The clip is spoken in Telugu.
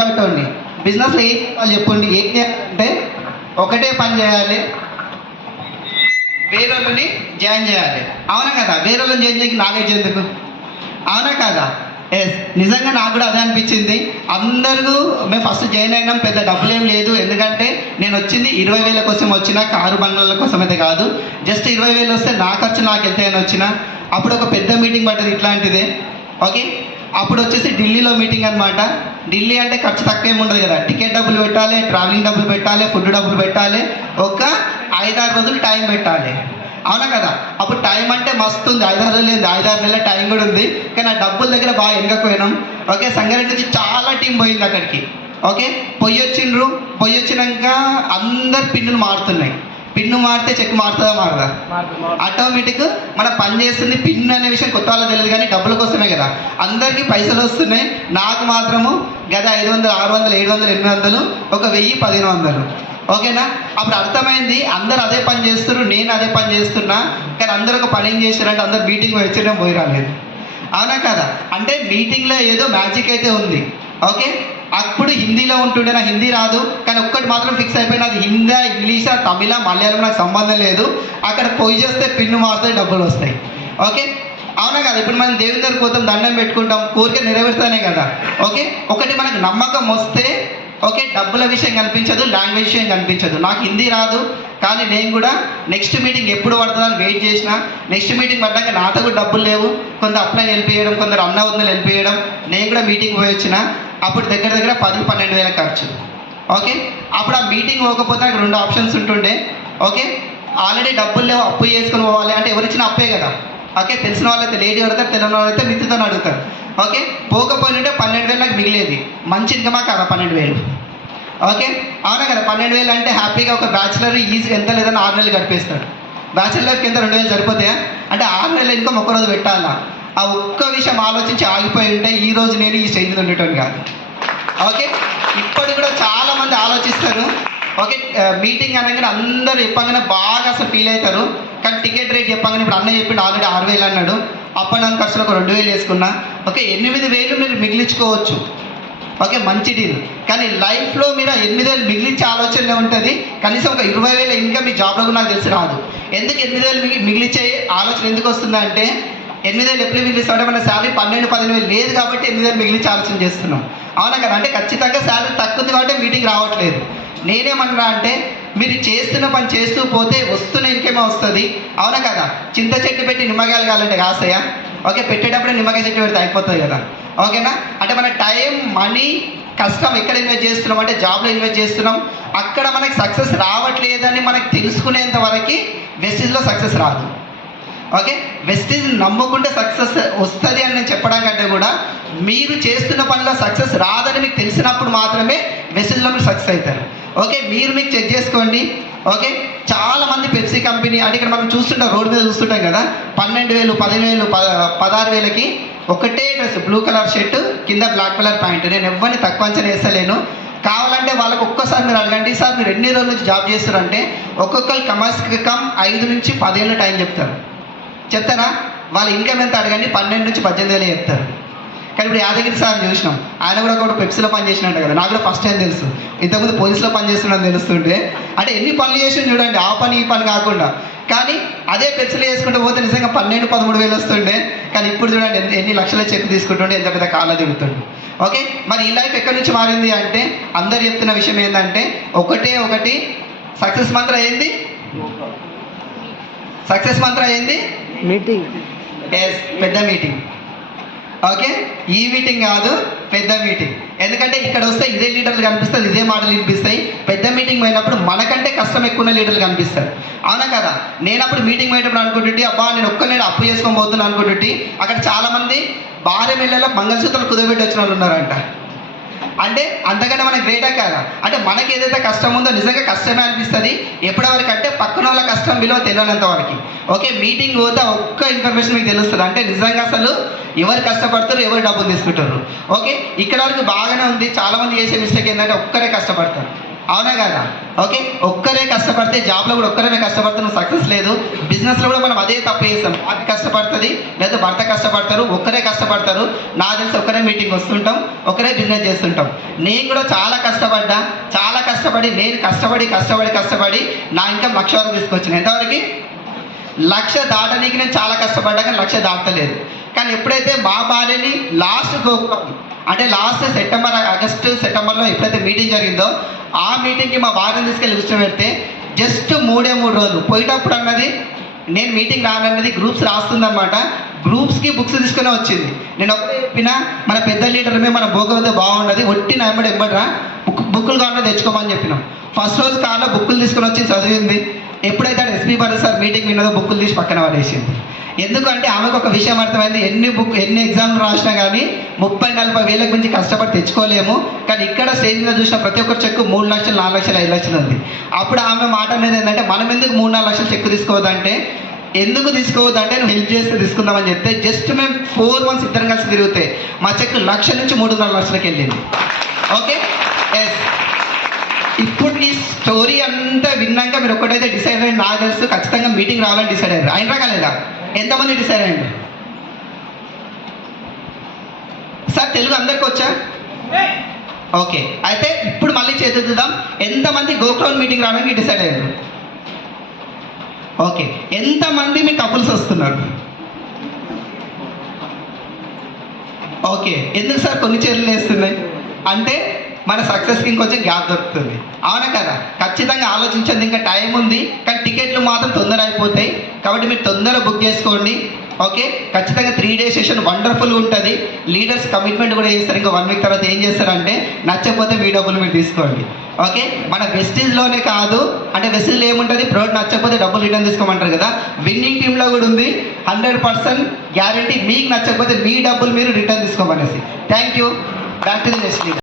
కష్టపడటండి. బిజినెస్లో ఏం వాళ్ళు చెప్పండి, ఏం చేయాలంటే ఒకటే పని చేయాలి, వేరేళ్ళని జాయిన్ చేయాలి. అవునా కదా? వేరేళ్ళని జాయిన్ చేయడానికి నాలెడ్జ్ ఎందుకు? అవునా కదా? ఎస్, నిజంగా నాకు కూడా అదే అనిపించింది. అందరూ మేము ఫస్ట్ జాయిన్ అయినాం, పెద్ద డబ్బులు ఏం లేదు. ఎందుకంటే నేను వచ్చింది 20,000 కోసం వచ్చిన, కారు బంగ్లాల కోసం అయితే కాదు. జస్ట్ 20,000 వస్తే నా ఖర్చు నాకు వెళ్తాయని వచ్చిన. అప్పుడు ఒక పెద్ద మీటింగ్ పడ్డది ఇట్లాంటిదే. ఓకే, అప్పుడు వచ్చేసి ఢిల్లీలో మీటింగ్ అనమాట. ఢిల్లీ అంటే ఖర్చు తక్కువ ఏమి ఉండదు కదా. టికెట్ డబ్బులు పెట్టాలి, ట్రావెలింగ్ డబ్బులు పెట్టాలి, ఫుడ్ డబ్బులు పెట్టాలి, ఒక 5-6 రోజులు టైం పెట్టాలి. అవునా కదా? అప్పుడు టైం అంటే మస్తు ఉంది, 5-6 రోజులు లేదు, 5-6 నెలల టైం కూడా ఉంది. కానీ ఆ డబ్బుల దగ్గర బాగా వెనకపోయినాం. ఓకే, సంగారెడ్డి నుంచి చాలా టీం పోయింది అక్కడికి. ఓకే, పొయ్యి వచ్చినాక అందరు పిన్నులు మారుతున్నాయి. పిన్ను మారితే చెక్ మారుతుందా మారదా? ఆటోమేటిక్ మన పని చేస్తుంది. పిన్ అనే విషయం కొత్త వాళ్ళకి తెలియదు, కానీ డబ్బుల కోసమే కదా. అందరికీ పైసలు వస్తున్నాయి, నాకు మాత్రము గత 500, 600, 700, 800, ఒక 1000, 1500. ఓకేనా? అప్పుడు అర్థమైంది అందరు అదే పని చేస్తున్నారు, నేను అదే పని చేస్తున్నా. కానీ అందరూ ఒక పని ఏం చేశారంటే అందరు మీటింగ్ వచ్చేయడం పోయి రాలేదు. అవునా కదా? అంటే మీటింగ్లో ఏదో మ్యాజిక్ అయితే ఉంది. ఓకే, అప్పుడు హిందీలో ఉంటుండే, నాకు హిందీ రాదు. కానీ ఒక్కటి మాత్రం ఫిక్స్ అయిపోయినా, అది హిందీ, ఇంగ్లీషా, తమిళ, మలయాళం నాకు సంబంధం లేదు. అక్కడ పోయి చేస్తే పిన్ను మారుతాయి, డబ్బులు వస్తాయి. ఓకే, అవునా కదా? ఇప్పుడు మనం దేవుని దగ్గర పోతాం, దండం పెట్టుకుంటాం, కోరిక నెరవేరుతానే కదా. ఓకే, ఒకటి మనకు నమ్మకం వస్తే ఓకే, డబ్బుల విషయం కనిపించదు, లాంగ్వేజ్ విషయం కనిపించదు. నాకు హిందీ రాదు, కానీ నేను కూడా నెక్స్ట్ మీటింగ్ ఎప్పుడు పడుతుందని వెయిట్ చేసిన. నెక్స్ట్ మీటింగ్ పడ్డాక నాతో కూడా డబ్బులు లేవు. కొందరు అప్లైన్ వెళ్ళిపోయడం, కొందరు అన్న వద్దని వెళ్ళిపోయడం. నేను కూడా మీటింగ్ పోయి వచ్చిన. అప్పుడు దగ్గర 10-12 ఖర్చు. ఓకే, అప్పుడు ఆ మీటింగ్ పోకపోతే నాకు 2 ఆప్షన్స్ ఉంటుండే. ఓకే, ఆల్రెడీ డబ్బులు లేవు, అప్పు చేసుకొని పోవాలి అంటే ఎవరిచ్చిన అప్పే కదా. ఓకే, తెలిసిన వాళ్ళైతే లేడీ అడుగుతారు, తెలియని వాళ్ళైతే మిత్రుతో అడుగుతారు. ఓకే, పోకపోయింటే 12,000 నాకు మిగిలేది. మంచి ఇన్కమా కదా 12,000. ఓకే, అవునా కదా? 12,000 అంటే హ్యాపీగా ఒక బ్యాచిలర్ ఈజీగా ఎంత లేదని 6 నెలలు గడిపేస్తాడు. బ్యాచిలర్కి ఎంత 2,000 సరిపోతాయా? అంటే 6 నెలల ఇన్కమ్ ఒక్కరోజు పెట్టాలా? ఆ ఒక్క విషయం ఆలోచించి ఆగిపోయి ఉంటే ఈ రోజు నేను ఈ స్టేజ్ మీద ఉండేటోని కాదు. ఓకే, ఇప్పటికి కూడా చాలామంది ఆలోచిస్తారు. ఓకే, మీటింగ్ అనగానే అందరూ చెప్పగానే బాగా అసలు ఫీల్ అవుతారు. కానీ టికెట్ రేట్ చెప్పగానే ఇప్పుడు అన్న చెప్పిండు ఆల్రెడీ 6,000 అన్నాడు. అప్ అండ్ డౌన్ ఖర్చులు ఒక 2,000 వేసుకున్నా. ఓకే, 8,000 మీరు మిగిలించుకోవచ్చు. ఓకే, మంచి డీల్. కానీ లైఫ్లో మీరు 8,000 మిగిలించే ఆలోచనే ఉంటుంది. కనీసం ఒక 20,000 ఇంకా మీ జాబ్లో కూడా నాకు తెలిసి రాదు. ఎందుకు 8,000 మిగిలించే ఆలోచన ఎందుకు వస్తుందంటే 8,000 ఎప్పుడు మిగిలిస్తామంటే మన శాలరీ 12-15,000 లేదు కాబట్టి 8,000 మిగిలించి ఆలోచన చేస్తున్నాం. అవునా కదా? అంటే ఖచ్చితంగా శాలరీ తక్కువ ఉంది కాబట్టి మీటింగ్ రావట్లేదు. నేనేమన్నా అంటే మీరు చేస్తున్న పని చేస్తూ పోతే వస్తున్న ఇంకేమో వస్తుంది. అవునా కదా? చింత చెట్టు పెట్టి నిమ్మకాయలు కావాలంటే కాస్తాయా? ఓకే, పెట్టేటప్పుడే నిమ్మకాయ చెట్టు పెడితే అయిపోతుంది కదా. ఓకేనా? అంటే మన టైం, మనీ, కష్టం ఎక్కడ ఇన్వెస్ట్ చేస్తున్నాం అంటే జాబ్లో ఇన్వెస్ట్ చేస్తున్నాం. అక్కడ మనకి సక్సెస్ రావట్లేదని మనకు తెలుసుకునేంత వరకు వెస్టీజ్లో సక్సెస్ రాదు. ఓకే, వెస్టీజ్ నమ్ముకుంటే సక్సెస్ వస్తుంది అని నేను చెప్పడం కంటే కూడా మీరు చేస్తున్న పనిలో సక్సెస్ రాదని మీకు తెలిసినప్పుడు మాత్రమే వెస్టీజ్లో మీరు సక్సెస్ అవుతారు. ఓకే, మీకు చెక్ చేసుకోండి. ఓకే, చాలామంది పెప్సీ కంపెనీ అంటే ఇక్కడ మనం చూస్తుంటాం, రోడ్డు మీద చూస్తుంటాం కదా, 12,000, 15,000, 16,000కి ఒకటే డ్రెస్, బ్లూ కలర్ షర్ట్, కింద బ్లాక్ కలర్ ప్యాంట్. నేను ఎవరిని తక్కువ అంచనా వేస్తలేను. కావాలంటే వాళ్ళకి ఒక్కసారి మీరు అడగండి, సార్ మీరు ఎన్ని రోజుల నుంచి జాబ్ చేస్తారంటే ఒక్కొక్కరు కమ్ 5 నుంచి 10 ఏళ్ళు టైం చెప్తారా? వాళ్ళ ఇన్కమ్ ఎంత అడగండి, 12 నుంచి 18,000 చెప్తారు. కానీ ఇప్పుడు యాదగిరి సార్ చూసినాం, ఆయన కూడా ఒక పెప్సీలో పని చేసినట్టు కదా. నాకు కూడా ఫస్ట్ టైం తెలుసు, ఇంతకుముందు పోలీసులో పని చేస్తున్నాను తెలుస్తుంటే. అంటే ఎన్ని పనులు చేసి చూడండి, ఆ పని ఈ పని కాకుండా. కానీ అదే పెప్సీలో చేసుకుంటూ పోతే నిజంగా 12-13,000 వస్తుండే. కానీ ఇప్పుడు చూడండి ఎన్ని లక్షల చెక్ తీసుకుంటుండే, ఎంత పెద్ద కాళ్ళ తిరుగుతుండే. ఓకే, మరి ఈ లైఫ్ ఎక్కడి నుంచి మారింది అంటే అందరు చెప్తున్న విషయం ఏంటంటే ఒకటి సక్సెస్ మంత్రం ఏంది? సక్సెస్ మంత్రం ఏంది? మీటింగ్. ఎస్, పెద్ద మీటింగ్. ఓకే, ఈ మీటింగ్ కాదు, పెద్ద మీటింగ్. ఎందుకంటే ఇక్కడ వస్తే ఇదే లీడర్లు కనిపిస్తారు, ఇదే మాటలు వినిపిస్తాయి. పెద్ద మీటింగ్ పోయినప్పుడు మనకంటే కష్టం ఎక్కువ ఉన్న లీడర్లు కనిపిస్తారు. అవునా కదా? నేను అప్పుడు మీటింగ్ పోయేటప్పుడు అనుకుంటుంటే అబ్బా నేను ఒక్కరిని అప్పు చేసుకొని పోతున్నాను అనుకుంటుంటే అక్కడ చాలామంది భార్య పిల్లల మంగళసూత్రాలు కుదబెట్టి వచ్చిన వాళ్ళు ఉన్నారంట. అంటే అంతకంటే మనకు గ్రేటా కాదా? అంటే మనకి ఏదైతే కష్టం ఉందో నిజంగా కష్టమే అనిపిస్తుంది. ఎప్పటివరకు అంటే పక్కన వాళ్ళ కష్టం విలువ తెలియనంత వరకు. ఓకే, మీటింగ్ పోతే ఒక్క ఇన్ఫర్మేషన్ మీకు తెలుస్తుంది, అంటే నిజంగా అసలు ఎవరు కష్టపడతారు, ఎవరు డబ్బులు తీసుకుంటారు. ఓకే, ఇక్కడ వరకు బాగానే ఉంది. చాలామంది చేసే మిస్టేక్ ఏంటంటే ఒక్కరే కష్టపడతారు. అవునా కదా? ఓకే, ఒక్కరే కష్టపడితే జాబ్లో కూడా ఒక్కరే కష్టపడితే నువ్వు సక్సెస్ లేదు. బిజినెస్లో కూడా మనం అదే తప్పు చేస్తాం. భార్య కష్టపడుతుంది లేదా భర్త కష్టపడతారు, ఒక్కరే కష్టపడతారు. నాకు తెలిసి ఒక్కరే మీటింగ్ వస్తుంటాం, ఒకరే బిజినెస్ చేస్తుంటాం. నేను కూడా చాలా కష్టపడ్డా, చాలా కష్టపడి నేను కష్టపడి నా ఇన్కమ్ 1,00,000 వరకు తీసుకొచ్చిన. ఎంతవరకు? 1,00,000 దాటడానికి నేను చాలా కష్టపడ్డా, కానీ 1,00,000 దాటలేదు. కానీ ఎప్పుడైతే మా భార్యని లాస్ట్ ఆగస్టు సెప్టెంబర్లో ఎప్పుడైతే మీటింగ్ జరిగిందో ఆ మీటింగ్కి మా భార్యను తీసుకెళ్ళి కూర్చోబెడితే జస్ట్ 3 రోజులు పోయేటప్పుడు అన్నది నేను మీటింగ్ రానన్నది గ్రూప్స్ రాస్తుందన్నమాట. గ్రూప్స్కి బుక్స్ తీసుకునే వచ్చింది. నేను ఒకటే చెప్పిన, మన పెద్ద లీడర్మే మన భోగవతే బాగుండదు, ఒట్టి ఎంబడరా బుక్కులు కావాలని తెచ్చుకోమని చెప్పినాం. ఫస్ట్ రోజు కాల్లో బుక్కులు తీసుకుని వచ్చి చదివింది. ఎప్పుడైతే ఎస్పీ బాలు సార్ మీటింగ్ విన్నదో బుక్కులు తీసి పక్కన పడేసింది. ఎందుకంటే ఆమెకు ఒక విషయం అర్థమైంది, ఎన్ని ఎగ్జామ్లు రాసినా కానీ 30-40 వేలకు మించి కష్టపడి తెచ్చుకోలేము. కానీ ఇక్కడ స్టేజ్ మీద చూసిన ప్రతి ఒక్కరు చెక్కు 3 లక్షలు, 4 లక్షలు, 5 లక్షలు ఉంది. అప్పుడు ఆమె మాట అనేది ఏంటంటే, మనం ఎందుకు 3-4 లక్షలు చెక్కు తీసుకోవద్దంటే, నువ్వు హెల్ప్ చేస్తే తీసుకుందామని చెప్తే జస్ట్ మేము 4 months ఇద్దరం కలిసి తిరిగితే మా చెక్కు 1,00,000 నుంచి 3.5 లక్షలకి వెళ్ళింది. Okay, yes. ఇప్పుడు ఈ స్టోరీ అంతా విన్నాక మీరు ఒక్కటైతే డిసైడ్ అయ్యి, నాకు తెలుసు ఖచ్చితంగా మీటింగ్ రావాలని డిసైడ్ అయ్యారు. అయినరా కాలేదా? ఎంతమంది డిసైడ్ అయ్యారు? సార్ తెలుగు అందరికి వచ్చా? ఓకే, అయితే ఇప్పుడు మళ్ళీ చేద్దాం. ఎంతమంది గోక్రౌన్ మీటింగ్ రావడానికి డిసైడ్ అయ్యారు? ఓకే, ఎంతమంది మీ కపుల్స్ వస్తున్నారు? ఓకే, ఎందుకు సార్ కొన్ని చర్యలు వేస్తున్నాయి అంటే మన సక్సెస్కి ఇంకొంచెం గ్యాప్ దొరుకుతుంది. అవునా కదా? ఖచ్చితంగా ఆలోచించండి, ఇంకా టైం ఉంది. కానీ టికెట్లు మాత్రం తొందర అయిపోతాయి. కాబట్టి మీరు తొందర బుక్ చేసుకోండి. ఓకే, ఖచ్చితంగా 3 days సెషన్ వండర్ఫుల్గా ఉంటుంది. లీడర్స్ కమిట్మెంట్ కూడా చేస్తారు. ఇంకా 1 week తర్వాత ఏం చేస్తారంటే, నచ్చకపోతే మీ డబ్బులు మీరు తీసుకోండి. ఓకే, మన వెస్టీజ్లోనే కాదు, అంటే వెస్టీజ్లో ఏముంటుంది, ప్రోడక్ట్ నచ్చకపోతే డబ్బులు రిటర్న్ తీసుకోమంటారు కదా, విన్నింగ్ టీంలో కూడా ఉంది 100% గ్యారంటీ. మీకు నచ్చకపోతే మీ డబ్బులు మీరు రిటర్న్ తీసుకోమనేసి. Thank you. Back to the next leader.